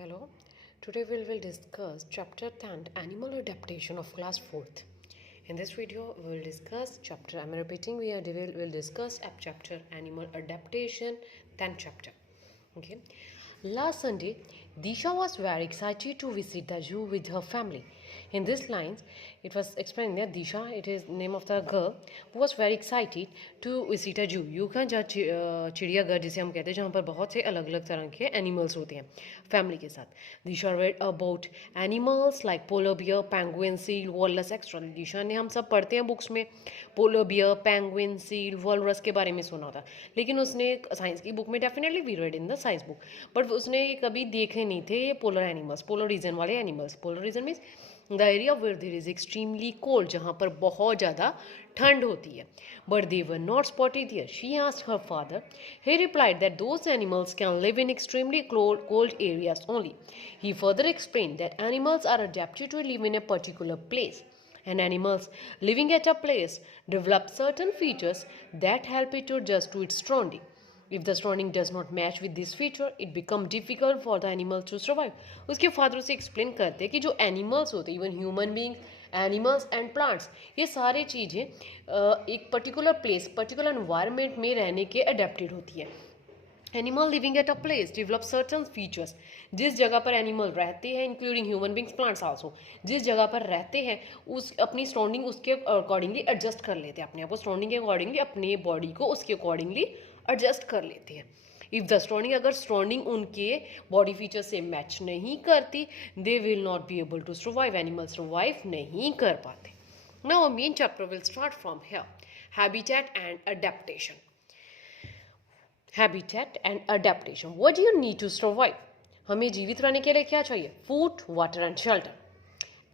Hello, today we will discuss chapter 10 Animal Adaptation of class 4th. In this video, we will discuss chapter, I'm repeating, we will discuss chapter Animal Adaptation, 10th chapter. Okay. Last Sunday, Disha was very excited to visit the zoo with her family. In these lines, it was explained that Disha, it is name of the girl, was very excited to visit a zoo. You can जहाँ चिड़ियाघर जिसे हम कहते हैं जहाँ पर बहुत से अलग अलग तरह के एनिमल्स होते हैं फैमिली के साथ. Disha read about animals like polar bear, penguin, seal, walrus, etc. Disha ने हम सब पढ़ते हैं बुक्स में polar bear, penguin, seal, walrus के बारे में सुना होता, लेकिन उसने साइंस की बुक में definitely we read in the science book, but उसने कभी देखे नहीं थे ये पोलर एनिमल्स, पोलर रीजन वाले animals. Polar region means the area where there is extremely cold, जहाँ पर बहुत ज़्यादा ठंड होती है. But they were not spotted here. She asked her father. He replied that those animals can live in extremely cold areas only. He further explain that animals are adapted to live in a particular place, and animals living at a place develop certain features that help it to adjust to its surrounding. If the surrounding does not match with this feature, it becomes difficult for the animal to survive. उसके father से explain करते हैं कि जो animals होते हैं, even human being, animals and plants, ये सारे चीज़ें एक पर्टिकुलर प्लेस, पर्टिकुलर एनवायरनमेंट में रहने के अडेप्टेड होती है. Animal living at a place develop certain features. जिस जगह पर एनिमल रहते हैं, including human beings, plants also, जिस जगह पर रहते हैं उस अपनी सराउंडिंग उसके अकॉर्डिंगली एडजस्ट कर लेते हैं अपने आप को, सराउंडिंग के अकॉर्डिंगली अपने बॉडी को उसके अकॉर्डिंगली एडजस्ट कर लेते हैं. इफ़ द सराउंडिंग, अगर सराउंडिंग उनके बॉडी फीचर से मैच नहीं करती, they will not be able to survive. Animal survive नहीं कर पाते. Now main chapter will start from here. Habitat and adaptation. Habitat and adaptation. What do you need to survive? हमें जीवित रहने के लिए क्या चाहिए? Food, water and shelter.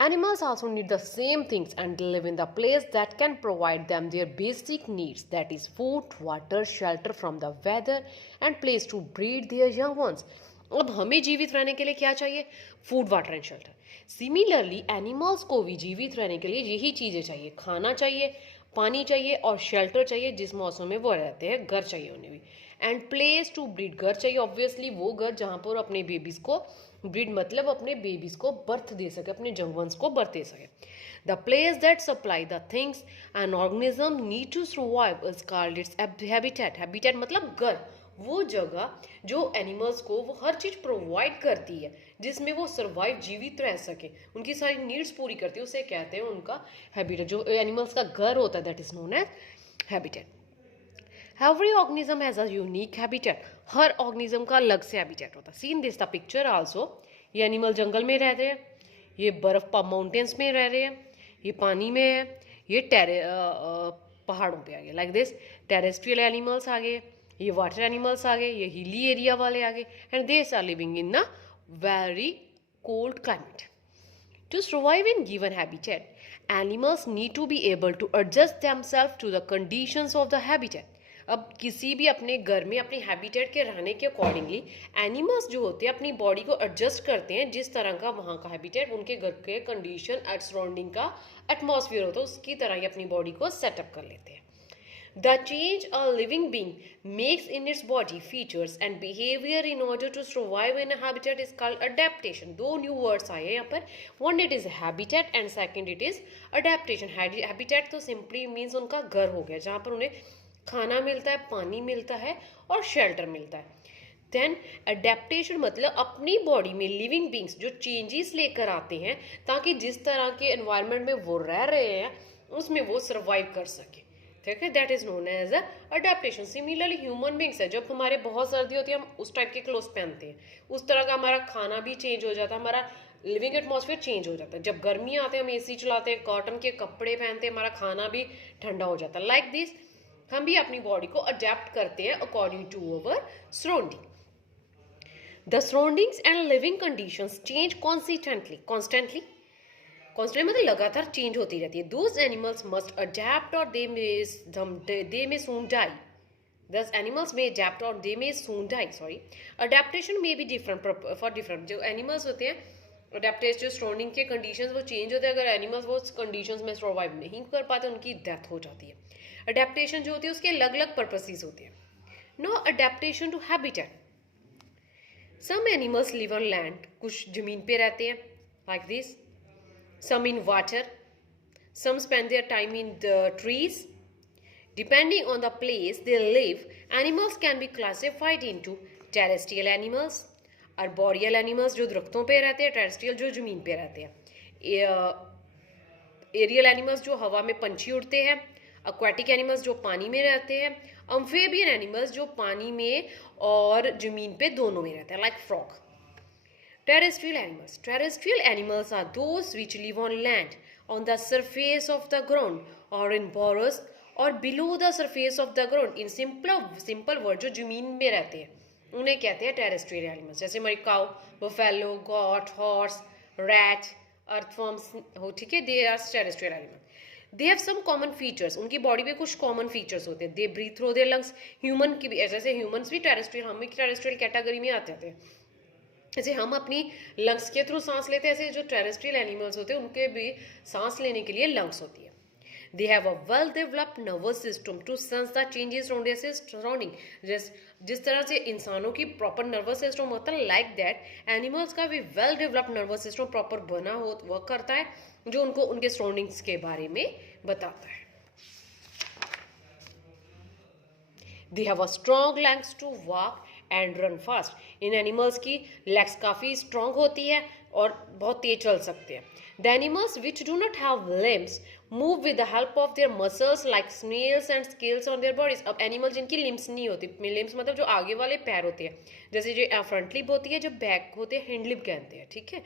Animals also need the same things and live in the place that can provide them their basic needs, that is food, water, shelter from the weather and place to breed their young ones. अब हमें जीवित रहने के लिए क्या चाहिए? Food, water and shelter. Similarly animals को भी जीवित रहने के लिए यही चीज़ें चाहिए. खाना चाहिए, पानी चाहिए और शेल्टर चाहिए जिस मौसम में वो रहते हैं. घर चाहिए उन्हें भी. एंड प्लेस टू ब्रीड, घर चाहिए ऑब्वियसली वो घर जहाँ पर अपने बेबीज़ को ब्रीड, मतलब अपने बेबीज़ को बर्थ दे सके, अपने जंग वंस को बर्थ दे सके. The place that supply the things an organism need to survive is called its habitat. Habitat मतलब घर, वो जगह जो एनिमल्स को वो हर चीज़ प्रोवाइड करती है जिसमें वो सर्वाइव, जीवित रह सके, उनकी सारी नीड्स पूरी करती है, उसे कहते हैं उनका हैबिटेट. जो एनिमल्स का घर होता है that is known as habitat. Every organism has a unique habitat. हर ऑर्गेनिज्म का अलग से हैबिटेट होता है. Seen this the picture also. ये एनिमल जंगल में रह रहे हैं, ये बर्फ माउंटेन्स में रह रहे हैं, ये पानी में है, ये पहाड़ों पे आ गए. लाइक दिस टेरेस्ट्रियल एनिमल्स आ गए, ये वाटर एनिमल्स आ गए, ये हिली एरिया वाले आ गए, and this are living in a very cold climate. To survive in given habitat, animals need to be able to adjust themselves to the conditions of the habitat. अब किसी भी अपने घर में अपने हैबिटेट के रहने के अकॉर्डिंगली एनिमल्स जो होते हैं अपनी बॉडी को एडजस्ट करते हैं, जिस तरह का वहाँ का हैबिटेट, उनके घर के कंडीशन, एट सराउंडिंग का एटमॉस्फेयर होता है, उसकी तरह ही अपनी बॉडी को सेटअप कर लेते हैं. The change a living being makes in its body features and behavior in order to survive in a habitat is called adaptation. दो new words आए हैं यहाँ पर. One it is habitat and second it is adaptation. Habitat तो simply means उनका घर हो गया जहाँ पर उन्हें खाना मिलता है, पानी मिलता है और शेल्टर मिलता है. देन अडेप्टेशन मतलब अपनी बॉडी में लिविंग बींग्स जो चेंजेस लेकर आते हैं ताकि जिस तरह के एनवायरनमेंट में वो रह रहे हैं उसमें वो सर्वाइव कर सके. ठीक है, that is known as adaptation. Similarly human beings है, जब हमारे बहुत सर्दी होती है हम उस टाइप के क्लोथ पहनते हैं, उस तरह का हमारा खाना भी चेंज हो जाता है, हमारा लिविंग एटमॉस्फेयर चेंज हो जाता है. जब गर्मी आते हैं हम एसी चलाते हैं, कॉटन के कपड़े पहनते हैं, हमारा खाना भी ठंडा हो जाता है. लाइक दिस हम भी अपनी बॉडी को अडेप्ट करते हैं according to our surrounding. The surroundings and living conditions change consistently. Constantly मतलब लगातार चेंज होती रहती है. दोज एनिमल्स मस्ट अडेप्ट और दे मे सून डाई. दस एनिमल्स में अडेप्ट और दे मे सून डाई. सॉरी, अडेप्टेशन में भी डिफरेंट फॉर डिफरेंट. जो एनिमल्स होते हैं अडेप्टेशन, जो सराउंडिंग के कंडीशंस वो चेंज होते हैं. अगर एनिमल्स वो कंडीशंस में सर्वाइव नहीं कर पाते, उनकी डेथ हो जाती है. अडेप्टेशन जो होती है उसके अलग अलग पर्पसेस होते हैं. No adaptation to habitat. Some animals live on land, कुछ जमीन पे रहते हैं like this, some in water, some spend their time in the trees. Depending on the place they live, animals can be classified into terrestrial animals, arboreal animals जो दरख्तों पे रहते हैं, terrestrial जो ज़मीन पे रहते हैं, एरियल एनिमल्स जो हवा में पंछी उड़ते हैं, aquatic एनिमल्स जो पानी में रहते हैं, amphibian एनिमल्स जो पानी में और ज़मीन पे दोनों में रहते हैं like frog. Terrestrial animals are those which live on land, on the surface of the ground, or in burrows, or below the surface of the ground. In simple word, जो जमीन में रहते हैं उन्हें कहते हैं terrestrial animals. जैसे हमारी cow, buffalo, goat, horse, rat, earthworms हो, ठीक है, they are terrestrial animals. They have some common features. उनकी बॉडी में कुछ कॉमन फीचर्स होते हैं. They breathe through their lungs. Human की भी, जैसे ह्यूमन्स भी terrestrial, हम भी terrestrial कैटेगरी में आते हैं. जैसे हम अपनी लंग्स के थ्रू सांस लेते हैं, ऐसे जो टेरेस्ट्रियल एनिमल्स होते हैं उनके भी सांस लेने के लिए लंग्स होती है. They have a well developed nervous system to sense the changes around their surrounding. जिस तरह से इंसानों की प्रॉपर नर्वस सिस्टम होता है, लाइक दैट एनिमल्स का भी well developed nervous system proper बना हो वर्क करता है, जो उनको उनके सराउंडिंग्स के बारे में बताता है. They have a strong lungs to walk and run fast. इन एनिमल्स की लेग्स काफ़ी स्ट्रॉन्ग होती है और बहुत तेज चल सकते हैं. The animals which do not have limbs move with the help of their muscles like snails and scales on their bodies. अब एनिमल जिनकी लिम्स नहीं होती, लिम्स मतलब जो आगे वाले पैर होते हैं, जैसे जो फ्रंट लिप होती है, जो बैक होते हैं हैंड लिप कहते हैं, ठीक है.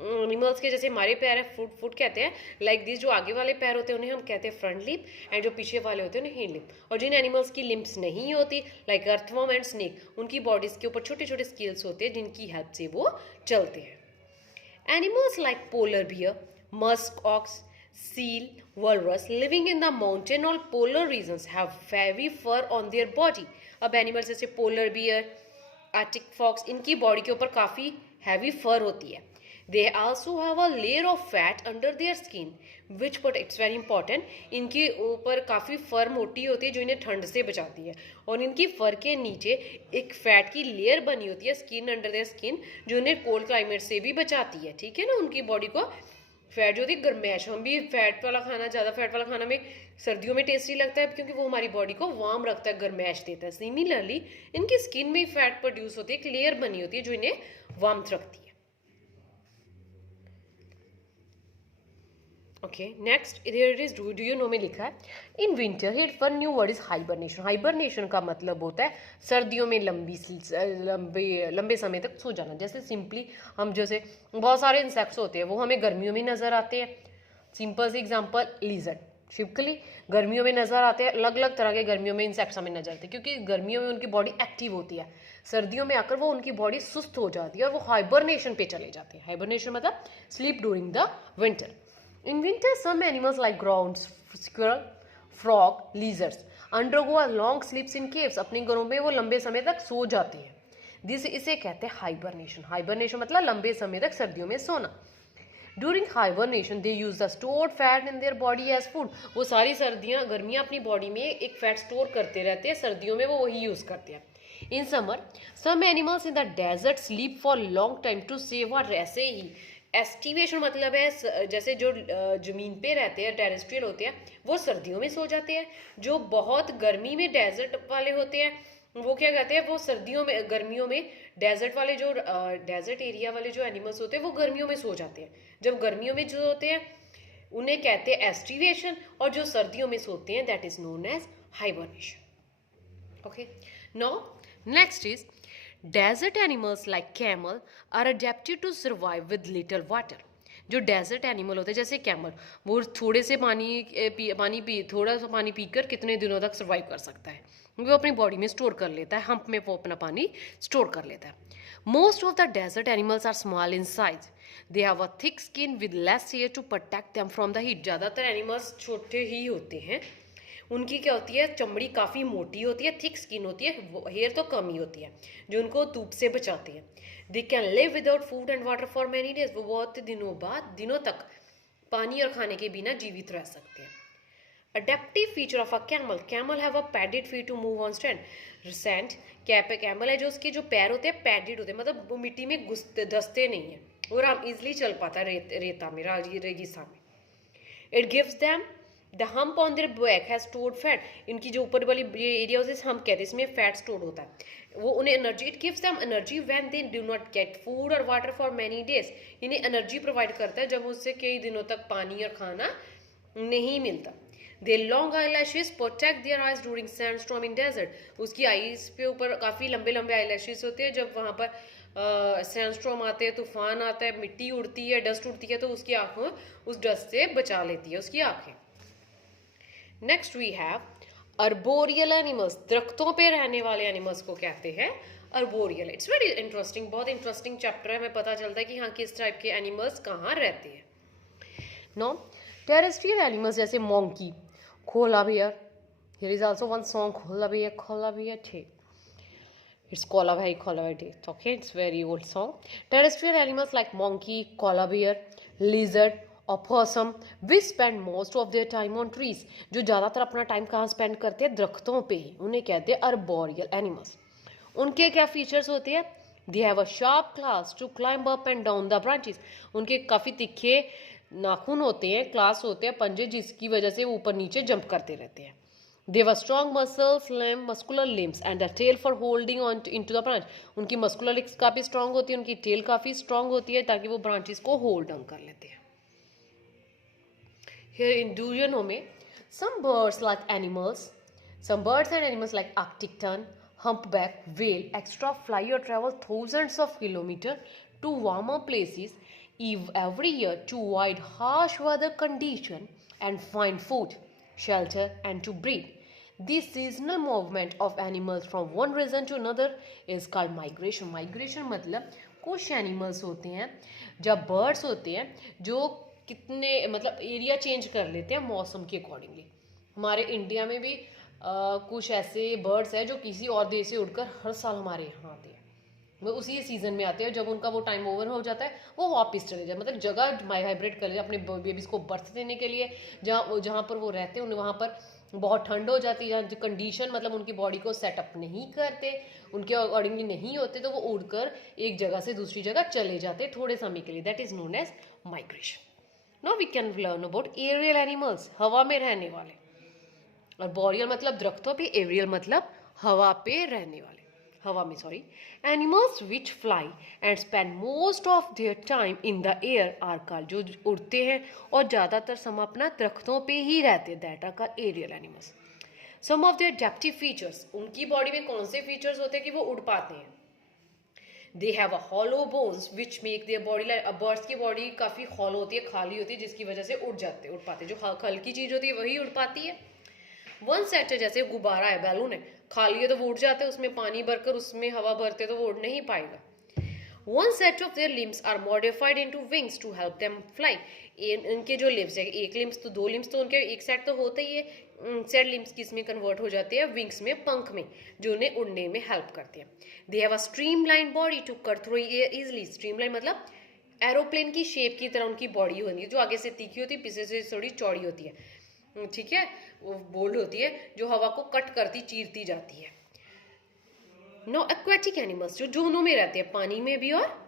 एनिमल्स के जैसे हमारे पैर है फुट कहते हैं, लाइक दिस जो आगे वाले पैर होते हैं उन्हें हम कहते हैं फ्रंट लिप, एंड जो पीछे वाले होते हैं उन्हें हैंड लिप. और जिन एनिमल्स की लिम्स नहीं होती लाइक अर्थवर्म एंड स्नेक, उनकी बॉडीज के ऊपर छोटे छोटे स्केल्स होते हैं जिनकी हेल्प से वो चलते हैं. Animals like polar bear, musk ox, seal, walrus living in the mountain or polar regions have heavy fur on their body. अब एनिमल्स जैसे पोलर बियर, आर्टिक फॉक्स, इनकी बॉडी के ऊपर काफ़ी हैवी फर होती है. They also have a layer of fat under their skin, which but it's very important. इनके ऊपर काफ़ी फर मोटी होती है जो इन्हें ठंड से बचाती है, और इनकी फर के नीचे एक फैट की लेयर बनी होती है, स्किन अंडर देयर स्किन, जो इन्हें कोल्ड क्लाइमेट से भी बचाती है, ठीक है ना. उनकी बॉडी को फैट जो होती है गर्मैश, हम भी फैट वाला खाना, ज़्यादा फैट वाला खाना में सर्दियों में टेस्टी लगता है क्योंकि वो हमारी बॉडी को वार्म रखता है, गर्मैश देता है. सिमिलरली इनकी स्किन में फैट प्रोड्यूस होती है, एक लेयर बनी होती है जो इन्हें वार्मथ रखती है. Okay, next here it is do you know में लिखा है in winter. Here one new word is hibernation. Hibernation का मतलब होता है सर्दियों में लंबे समय तक सो जाना. जैसे सिंपली हम, जैसे बहुत सारे इंसेक्ट्स होते हैं वो हमें गर्मियों में नजर आते हैं. सिंपल सी एग्जांपल लिजर्ड, छिपकली गर्मियों में नजर आते हैं. अलग अलग तरह के गर्मियों में इंसेक्ट्स हमें नजर आते हैं क्योंकि गर्मियों में उनकी बॉडी एक्टिव होती है, सर्दियों में आकर वो उनकी बॉडी सुस्त हो जाती है और वो हाइबरनेशन पे चले जाते हैं. हाइबरनेशन मतलब sleep during the winter. In winter, some animals like grounds, squirrel, frog, lizards undergo a long sleeps in caves. अपने घरों में वो लंबे समय तक सो जाते हैं. इसे कहते हैं हाइबरनेशन. हाइबरनेशन मतलब लंबे समय तक सर्दियों में सोना. During hibernation, they use the stored fat in their body as food. वो सारी गर्मियाँ अपनी बॉडी में एक फैट स्टोर करते रहते हैं, सर्दियों में वो वही यूज करते हैं. In summer, some animals in the desert sleep for long time to save water. ऐसे ही एस्टिवेशन मतलब है जैसे जो ज़मीन पे रहते हैं, टेरेस्ट्रियल होते हैं, वो सर्दियों में सो जाते हैं. जो बहुत गर्मी में डेजर्ट वाले होते हैं वो क्या कहते हैं, वो सर्दियों में, गर्मियों में डेजर्ट वाले जो डेजर्ट एरिया वाले जो एनिमल्स होते हैं वो गर्मियों में सो जाते हैं. जब गर्मियों में जो होते हैं उन्हें कहते हैं एस्टिवेशन, और जो सर्दियों में सोते हैं that is known as hibernation. Okay, now next is desert animals like camel are adapted to survive with little water. जो डेजर्ट एनिमल होते हैं जैसे कैमल, वो थोड़ा सा पानी पीकर कितने दिनों तक सर्वाइव कर सकता है, वो अपनी बॉडी में स्टोर कर लेता है, हम्प में वो अपना पानी स्टोर कर लेता है. Most of the desert animals are small in size. They have a thick skin with less hair to protect them from the heat. ज़्यादातर एनिमल्स छोटे ही होते हैं, उनकी क्या होती है, चमड़ी काफ़ी मोटी होती है, थिक स्किन होती है, हेयर तो कम ही होती है जो उनको धूप से बचाती है. They can live without food and water for many days. वो बहुत दिनों तक पानी और खाने के बिना जीवित रह सकते हैं. Adaptive feature of a camel. Camel have a padded feet to move on sand. Camel है जो उसके जो पैर होते हैं पैडेड होते हैं, मतलब वो मिट्टी में धंसते नहीं है और हम इजिली चल पाता है रेता में, रेगिस्तान में. It gives them the hump on their back has stored fat. इनकी जो ऊपर वाली ये एरिया होता है हम कहते हैं इसमें फैट स्टोर होता है, वो उन्हें energy, it gives them energy when they do not get food और वाटर फॉर मैनी डेज. इन्हें एनर्जी प्रोवाइड करता है जब उससे कई दिनों तक पानी और खाना नहीं मिलता. Their long eyelashes protect their eyes during sandstorm in desert. उसकी आईज पे ऊपर काफ़ी लंबे लंबे eyelashes होते हैं. जब वहाँ पर सैंडस्टॉर्म आते हैं, तूफान आता है, मिट्टी उड़ती है, डस्ट उड़ती है, तो उसकी आंखों उस डस्ट से बचा लेती है उसकी आंखें. Next we have arboreal animals. दरख्तों पे रहने वाले एनिमल्स को कहते हैं अर्बोरियल. इट्स वेरी इंटरेस्टिंग, बहुत इंटरेस्टिंग चैप्टर है. हमें पता चलता है कि हाँ किस टाइप के एनिमल्स कहाँ रहते हैं. नो टेरेस्ट्रियल एनिमल्स जैसे monkey, koala bear. Here is also one song, koala bear day. It's koala bear day. Okay, it's very old song. Terrestrial animals like monkey, koala bear, lizard, opossum, which spend most of their time on trees. जो ज़्यादातर अपना time कहाँ spend करते हैं, दरख्तों पे ही. उन्हें कहते हैं अर्बोरियल एनिमल्स. उनके क्या फीचर्स होते हैं? They have a sharp claws to climb up and down the branches. उनके काफ़ी तिखे नाखून होते हैं, क्लास होते हैं, पंजे, जिसकी वजह से वो ऊपर नीचे जंप करते रहते हैं. They have strong muscular limbs and a tail for holding on into the branch. उनकी muscular limbs काफ़ी strong होती है, उनकी tail काफ़ी strong होती है ताकि वो branches को hold on कर लेते हैं. Here in do you know में some birds and animals like Arctic tern, humpback, whale, extra fly or travel thousands of kilometers to warmer places every year to avoid harsh weather conditions and find food, shelter and to breed. This seasonal movement of animals from one region to another is called migration. Migration मतलब कुछ animals होते हैं, जब birds होते हैं जो कितने मतलब एरिया चेंज कर लेते हैं मौसम के अकॉर्डिंगली. हमारे इंडिया में भी कुछ ऐसे बर्ड्स हैं जो किसी और देश से उड़कर हर साल हमारे यहाँ आते हैं. वो उसी सीज़न में आते हैं, जब उनका वो टाइम ओवर हो जाता है वो वापस चले जाए, मतलब जगह माइग्रेट कर ले अपने बेबीज़ को बर्थ देने के लिए. जहाँ पर वो रहते हैं उन्हें वहाँ पर बहुत ठंड हो जाती है, जहाँ कंडीशन मतलब उनकी बॉडी को सेटअप नहीं करते, उनके अकॉर्डिंगली नहीं होते, तो वो उड़कर एक जगह से दूसरी जगह चले जाते थोड़े समय के लिए. That is known as migration. Now we can learn about aerial animals, हवा में रहने वाले. और बोरियल मतलब दरख्तों पे, एरियल मतलब हवा पे रहने वाले, हवा में sorry. Animals which fly and spend most of their time in the air are called. जो उड़ते हैं और ज़्यादातर समय अपना दरख्तों पे ही रहते हैं, that are called aerial animals. Some of their adaptive features. उनकी बॉडी में कौन से फीचर्स होते हैं कि वो उड़ पाते हैं? They have a hollow bones which make their body like. Birds की बॉडी काफ़ी हॉलो होती है, खाली होती है, जिसकी वजह से उड़ पाते. जो हल्की चीज़ होती है वही उड़ पाती है. वन सेट है, जैसे गुब्बारा है, बैलून है, खाली है तो वो उड़ जाते हैं, उसमें पानी भरकर उसमें हवा भरते तो वो उड़ नहीं पाएगा. One set of their limbs are modified into wings to help them fly. इनके जो लिम्स है, एक लिम्स तो दो लिम्स तो उनके एक सेट तो होता ही है, सेट लिम्स किस में कन्वर्ट हो जाते हैं? विंग्स में, पंख में, जो उन्हें उड़ने में हेल्प करते हैं. They have a streamline body to cut through air easily. Streamline मतलब एरोप्लेन की शेप की तरह उनकी बॉडी होती है, जो आगे से तीखी होती है, पीछे से थोड़ी चौड़ी होती है, ठीक है, वो बोल्ड होती है, जो हवा को कट करती, चीरती जाती है. नो एक्वेटिक एनिमल्स जो दोनों में रहते हैं, पानी में भी, और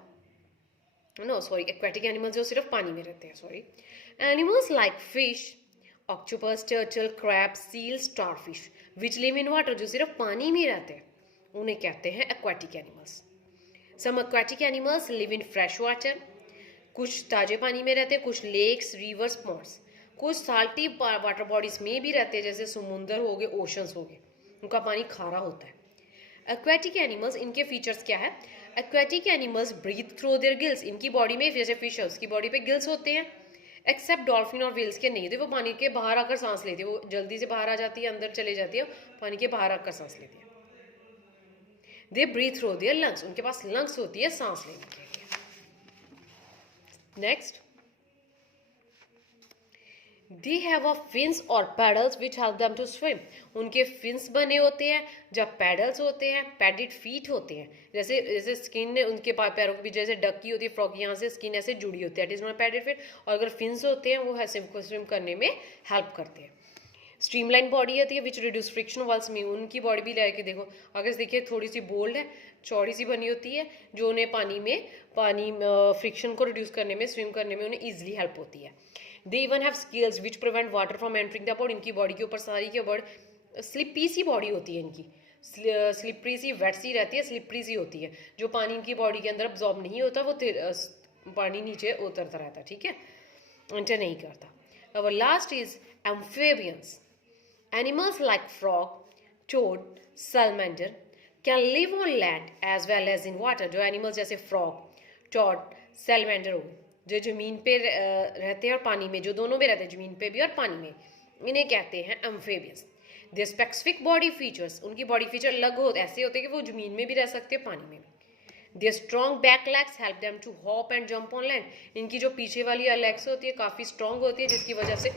नो सॉरी एक्वेटिक एनिमल्स जो सिर्फ पानी में रहते हैं, sorry. Animals like fish, octopus, turtle, crab, seal, starfish which live in water. जो सिर्फ पानी में रहते हैं उन्हें कहते हैं aquatic animals. Some aquatic animals live in fresh water. कुछ ताजे पानी में रहते हैं, कुछ लेक्स, रिवर्स, पॉन्ड्स. कुछ साल्टी वाटर बॉडीज में भी रहते हैं, जैसे समुंदर हो गए, ओशंस हो गए, उनका पानी खारा होता है. एक्वेटिक एनिमल्स, इनके फीचर्स क्या है? Aquatic animals breathe through their gills. इनकी बॉडी में, जैसे फिश है उसकी बॉडी पे गिल्स होते हैं, एक्सेप्ट डॉल्फिन और व्हेल्स के नहीं होते. वो पानी के बाहर आकर सांस लेती है, वो जल्दी से बाहर आ जाती है, अंदर चले जाती है, पानी के बाहर आकर सांस लेती है. They breathe through their lungs. उनके पास लंग्स होती है सांस लेने के लिए. Next, They have a fins और paddles which help them to swim. उनके fins बने होते हैं, जब paddles होते हैं, padded feet होते हैं, जैसे जैसे स्किन उनके पैरों के बीच जैसे डक की होती है, फ्रॉग, यहाँ से स्किन ऐसे जुड़ी होती है, that is not padded feet. और अगर fins होते हैं वो ऐसे swim करने में हेल्प करते हैं. स्ट्रीमलाइन बॉडी होती है विच रिड्यूस फ्रिक्शन वाल स्विमिंग, उनकी बॉडी भी लेके देखो अगर देखिए थोड़ी सी बोल्ड है, चौड़ी सी बनी होती है, जो उन्हें पानी फ्रिक्शन को रिड्यूस करने में, स्विम करने में उन्हें ईजिली हेल्प होती है। They even have scales which prevent water from entering the body, इनकी बॉडी के ऊपर सारी के ऊपर स्लिपी सी बॉडी होती है इनकी, स्लिपरी सी वेट सी रहती है, स्लिपरी सी होती है, जो पानी इनकी बॉडी के अंदर अब्जॉर्ब नहीं होता, वो पानी नीचे उतरता रहता है, ठीक है, एंटर नहीं करता। Our last is amphibians. Animals like frog, toad, salamander can live on land as well as in water. जो animals जैसे frog, toad, salamander हो, जो ज़मीन पे रहते हैं और पानी में, जो दोनों में रहते हैं, ज़मीन पे भी और पानी में, इन्हें कहते हैं amphibians. Their specific body features, उनकी body feature अलग होते, ऐसे होते हैं कि वो ज़मीन में भी रह सकते हैं, पानी में भी। Their strong back legs help them to hop and jump on land. इनकी जो पीछे वाली legs होती है काफ़ी strong होती है, जिसकी वजह से